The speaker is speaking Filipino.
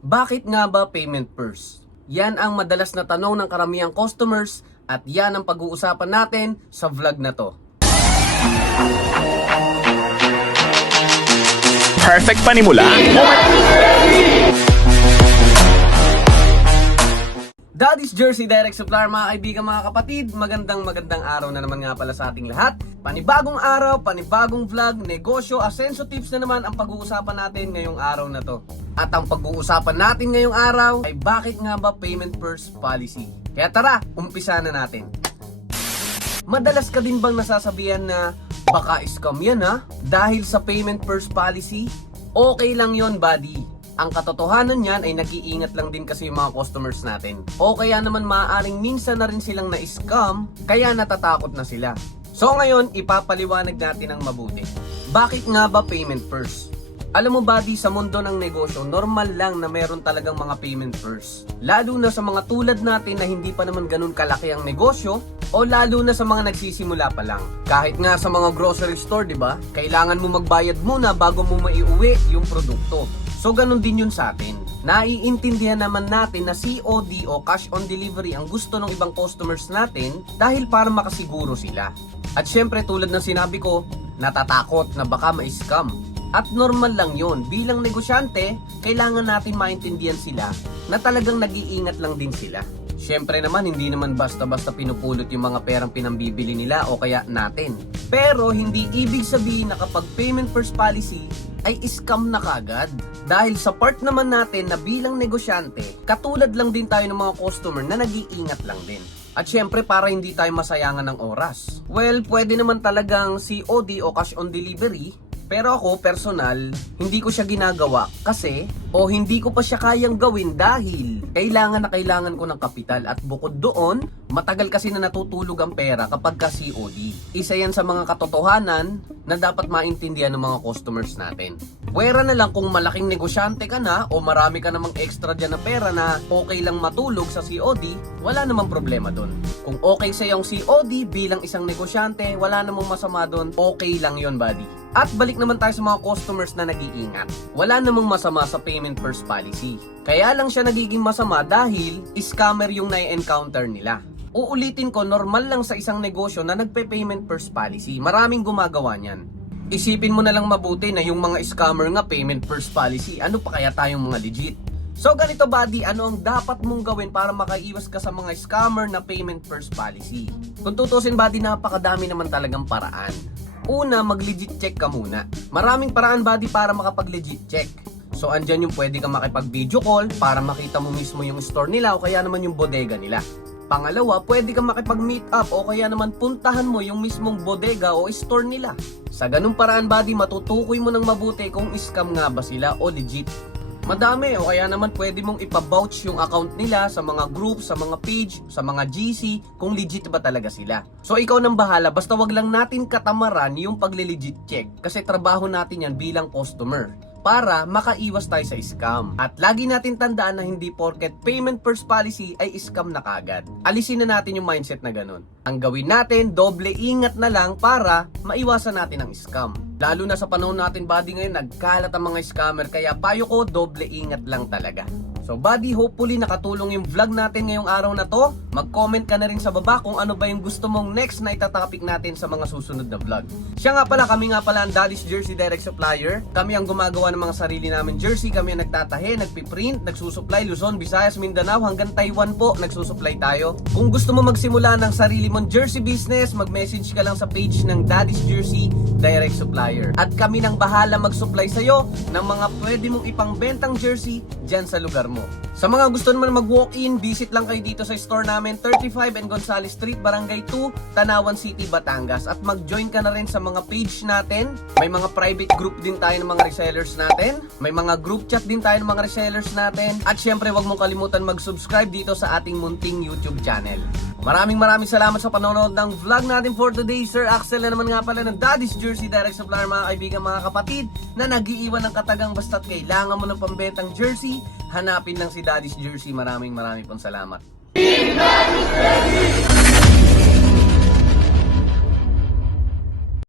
Bakit nga ba payment first? Yan ang madalas na tanong ng karamihang customers at yan ang pag-uusapan natin sa vlog na to. Perfect panimula. Daddy's Jersey Direct Supplier, mga kaibigan, mga kapatid, magandang araw na naman nga pala sa ating lahat. Panibagong araw, panibagong vlog, negosyo, asenso tips na naman ang pag-uusapan natin ngayong araw na to. At ang pag-uusapan natin ngayong araw ay bakit nga ba payment first policy? Kaya tara, umpisa na natin. Madalas ka din bang nasasabihan na baka scam yan ha? Dahil sa payment first policy? Okay lang yon, buddy. Ang katotohanan niyan ay nag-iingat lang din kasi yung mga customers natin. O kaya naman maaaring minsan na rin silang na-scam, kaya natatakot na sila. So ngayon, ipapaliwanag natin ng mabuti. Bakit nga ba payment first? Alam mo buddy, sa mundo ng negosyo, normal lang na meron talagang mga payment first. Lalo na sa mga tulad natin na hindi pa naman ganun kalaki ang negosyo, o lalo na sa mga nagsisimula pa lang. Kahit nga sa mga grocery store, di ba? Kailangan mo magbayad muna bago mo maiuwi yung produkto. So ganun din yun sa atin. Naiintindihan naman natin na COD o cash on delivery ang gusto ng ibang customers natin dahil para makasiguro sila. At syempre tulad ng sinabi ko, natatakot na baka ma-scam. At normal lang yun. Bilang negosyante, kailangan natin maintindihan sila na talagang nag-iingat lang din sila. Syempre naman, hindi naman basta-basta pinupulot yung mga perang pinambibili nila o kaya natin. Pero hindi ibig sabihin na kapag payment first policy ay scam na kagad. Dahil sa part naman natin na bilang negosyante, katulad lang din tayo ng mga customer na nag-iingat lang din. At syempre para hindi tayo masayangan ng oras. Well, pwede naman talagang COD o cash on delivery. Pero ako, personal, hindi ko siya ginagawa kasi o hindi ko pa siya kayang gawin dahil kailangan ko ng kapital at bukod doon, matagal kasi na natutulog ang pera kapag ka COD. Isa yan sa mga katotohanan na dapat maintindihan ng mga customers natin. Pwera na lang kung malaking negosyante ka na o marami ka namang extra dyan na pera na okay lang matulog sa COD, wala namang problema doon. Kung okay sa yung COD bilang isang negosyante, wala namang masama doon, okay lang yon buddy. At balik naman tayo sa mga customers na nag-iingat. Wala namang masama sa payment first policy. Kaya lang siya nagiging masama dahil scammer yung na-encounter nila. Uulitin ko, normal lang sa isang negosyo na nagpe-payment first policy. Maraming gumagawa niyan. Isipin mo na lang mabuti na yung mga scammer nga payment first policy. Ano pa kaya tayong mga legit? So ganito buddy, ano ang dapat mong gawin para makaiwas ka sa mga scammer na payment first policy? Kung tutusin buddy, napakadami naman talagang paraan. Una, mag-legit check ka muna. Maraming paraan buddy para makapag-legit check. So andyan yung pwede kang makipag-video call para makita mo mismo yung store nila o kaya naman yung bodega nila. Pangalawa, pwede kang makipag-meet up o kaya naman puntahan mo yung mismong bodega o store nila. Sa ganung paraan buddy, matutukoy mo ng mabuti kung scam nga ba sila o legit. Madami o kaya naman pwede mong ipavouch yung account nila sa mga group, sa mga page, sa mga GC kung legit ba talaga sila. So ikaw nang bahala, basta wag lang natin katamaran yung pagle-legit check kasi trabaho natin yan bilang customer para makaiwas tayo sa scam. At lagi natin tandaan na hindi porket payment first policy ay scam na kagad. Alisin na natin yung mindset na ganun. Ang gawin natin, doble ingat na lang para maiwasan natin ang scam. Lalo na sa panahon natin buddy ngayon, nagkalat ang mga scammer kaya payo ko, doble ingat lang talaga. So buddy, hopefully nakatulong yung vlog natin ngayong araw na to. Mag-comment ka na rin sa baba kung ano ba yung gusto mong next na itatopic natin sa mga susunod na vlog. Siya nga pala, kami nga pala ang Daddy's Jersey Direct Supplier. Kami ang gumagawa ng mga sarili namin jersey. Kami ang nagtatahe, nagpiprint, nagsusupply Luzon, Visayas, Mindanao hanggang Taiwan po, nagsusupply tayo. Kung gusto mo magsimula ng sarili mong jersey business, mag-message ka lang sa page ng Daddy's Jersey Direct Supplier. At kami nang bahala mag-supply sa'yo ng mga pwede mong ipangbentang jersey dyan sa lugar mo. Sa mga gusto naman mag-walk-in, visit lang kayo dito sa store namin, 35 and Gonzales Street, Barangay 2, Tanawan City, Batangas. At mag-join ka na rin sa mga page natin. May mga private group din tayo ng mga resellers natin. May mga group chat din tayo ng mga resellers natin. At syempre, wag mong kalimutan mag-subscribe dito sa ating munting YouTube channel. Maraming salamat sa panonood ng vlog natin for today. Sir Axel na naman nga pala ng Daddy's Jersey Direct Supplier, mga kaibigan, mga kapatid, na nag-iiwan ng katagang basta't kailangan mo ng pambentang jersey, hanapin lang si Daddy's Jersey. Maraming pong salamat.